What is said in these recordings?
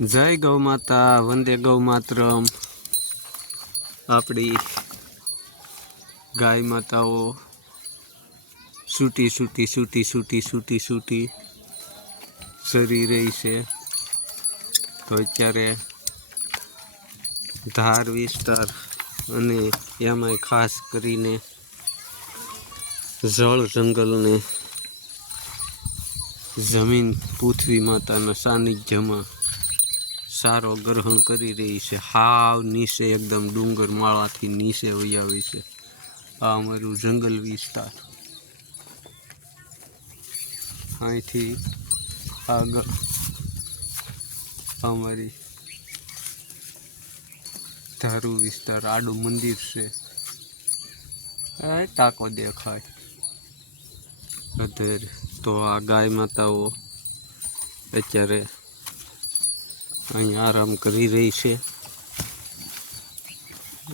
જય ગૌ માતા, વંદે ગૌ માતરમ. આપણી ગાય માતાઓ સૂટી સૂટી સૂટી સૂટી સૂટી સૂટી સરી રહી છે. તો અત્યારે ધાર, વિસ્તાર અને એમાંય ખાસ કરીને જળ જંગલને જમીન પૃથ્વી માતાના સાનિધ્યમાં સારો ગ્રહણ કરી રહી છે. હાવ નીચે એકદમ ડુંગર માળાથી નીચે વહી આવી છે. આ અમારું જંગલ વિસ્તાર. અહીંથી આગળ અમારી ધારુ વિસ્તાર, આડું મંદિર છે. ટાંકો દેખાય. અધર, તો આ ગાય માતાઓ અત્યારે અહીં આરામ કરી રહી છે.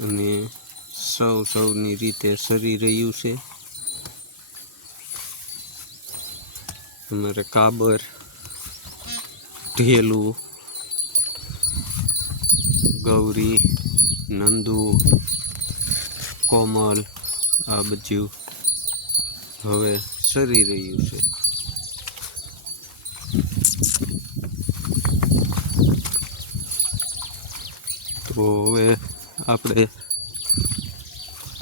અને સૌ સૌની રીતે સરી રહ્યું છે. અમારે કાબર, ઢેલું, ગૌરી, નંદુ, કોમલ, આ બધું હવે સરી રહ્યું છે. તો હવે આપણે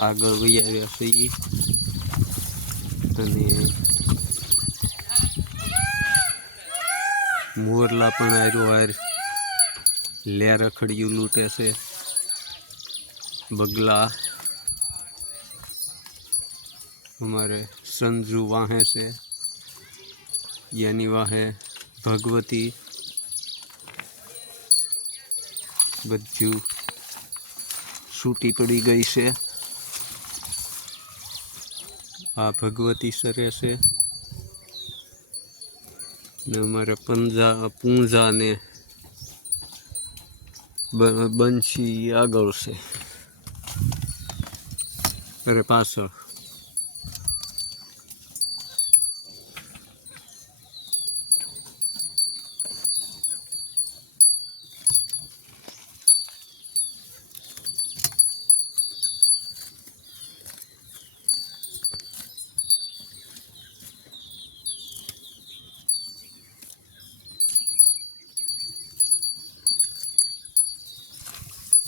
આગળ વહી આવ્યા છીએ. અને મોરલા પણ આયરો હાર લે રખડિયું લૂંટે છે. બગલા અમારે સંજુ વાહે છે. યાની વાહે ભગવતી, બધું સૂટી પડી ગઈ છે. આ ભગવતી સરે છે. ને અમારે પંજા, પૂંજાને બંશી આગળ છે. અરે પાછળ.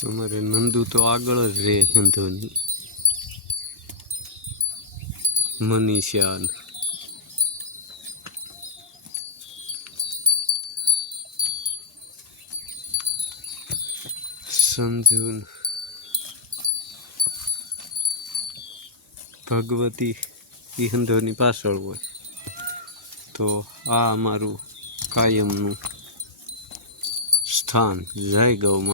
અમારે નંદુ તો આગળ જ રહે હિન્દુની મનીષા ને સંજુ ભગવતી એ પાછળ હોય. તો આ અમારું કાયમનું સ્થાન જય ગૌ